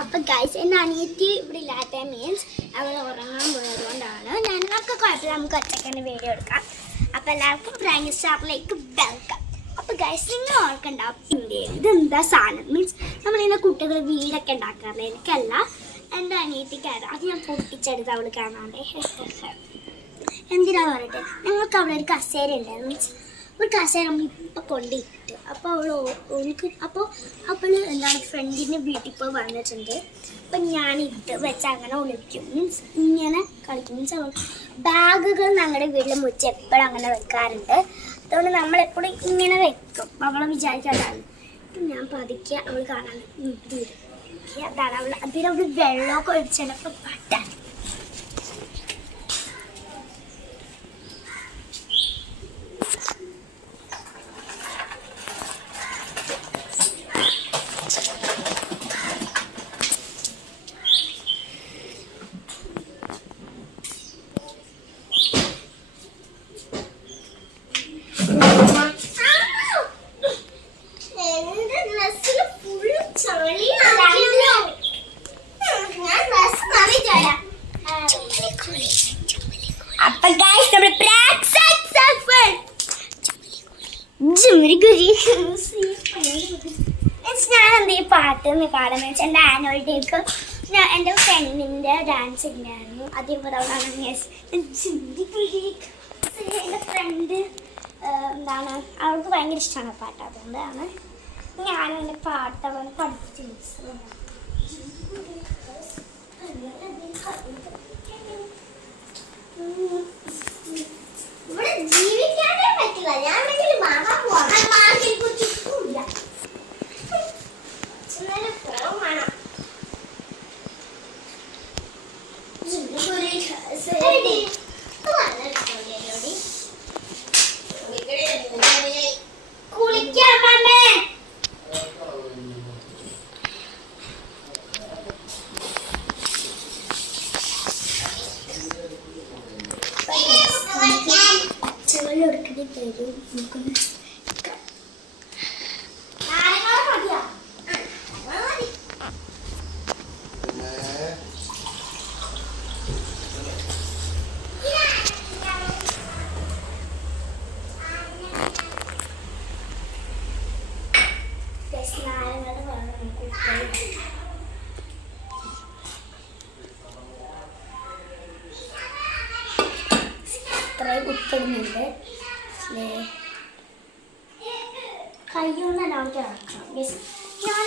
അപ്പം ഗൈസ് എൻ്റെ അനിയത്തി ഇവിടെ ഇല്ലാത്ത മീൻസ് അവൾ ഉറങ്ങാൻ പോയതുകൊണ്ടാണ് ഞങ്ങൾക്ക് കുഴപ്പമില്ല, നമുക്ക് ഒറ്റയ്ക്ക് വീഡിയോ എടുക്കാം. അപ്പം എല്ലാവർക്കും ഫ്രൈങ് സ്റ്റാറിലേക്ക് വെൽക്കം. അപ്പം ഗൈസ് നിങ്ങൾ ഓർക്കുണ്ടാവും ഇന്ത്യയിൽ ഇതെന്താ സാധനം മീൻസ് നമ്മളിങ്ങനെ കുട്ടികൾ വീടൊക്കെ ഉണ്ടാക്കാറില്ല. എനിക്കല്ല, എൻ്റെ അനിയത്തിക്കാണ്. അത് ഞാൻ പൊട്ടിച്ചെടുത്ത് അവൾ കാണാണ്ട് എന്തിനാ പറഞ്ഞിട്ട് ഞങ്ങൾക്ക് അവിടെ ഒരു കസേര ഉണ്ടായിരുന്നു. മീൻസ് ഒരു കസേര നമ്മൾ ഇപ്പം കൊണ്ടിട്ട് അപ്പോൾ അവൾ എന്താണ് ഫ്രണ്ടിൻ്റെ വീട്ടിൽ പോയി വന്നിട്ടുണ്ട്. അപ്പം ഞാനിട്ട് വെച്ച് അങ്ങനെ ഒളിക്കും മീൻസ് ഇങ്ങനെ കളിക്കും. മീൻസ് അവൾ ബാഗുകൾ ഞങ്ങളുടെ വീട്ടിൽ മുച്ച് എപ്പോഴും അങ്ങനെ വെക്കാറുണ്ട്. അതുകൊണ്ട് നമ്മളെപ്പോഴും ഇങ്ങനെ വെക്കും. അവളെ വിചാരിക്കാതാണ്. ഞാൻ പതുക്കെ അവൾ കാണാൻ അതാണ് അവൾ അതിലവൾ വെള്ളമൊക്കെ ഒഴിച്ചപ്പോൾ പറ്റാൻ ഞാനെന്ത് ഈ പാട്ട് പാടാന്ന് വെച്ചാൽ എൻ്റെ ആനുവൽ ഡേക്ക് എൻ്റെ ഫ്രണ്ടിൻ്റെ ഡാൻസ് ഉണ്ടായിരുന്നു. അതേപോലെയാണ് എൻ്റെ ഫ്രണ്ട് എന്താണ് അവൾക്ക് ഭയങ്കര ഇഷ്ടമാണ് പാട്ട്. അതുകൊണ്ടാണ് ഞാനും എൻ്റെ പാട്ട് അവൾ പഠിപ്പിച്ചു. ഇവിടെ ജീവിക്കാനേ പറ്റില്ല. ഞാൻ ഉൾപ്പെടുന്നുണ്ട്. കൈ കൊണ്ട് തന്നെ അവർക്ക് ഇറക്കാം. ഞാൻ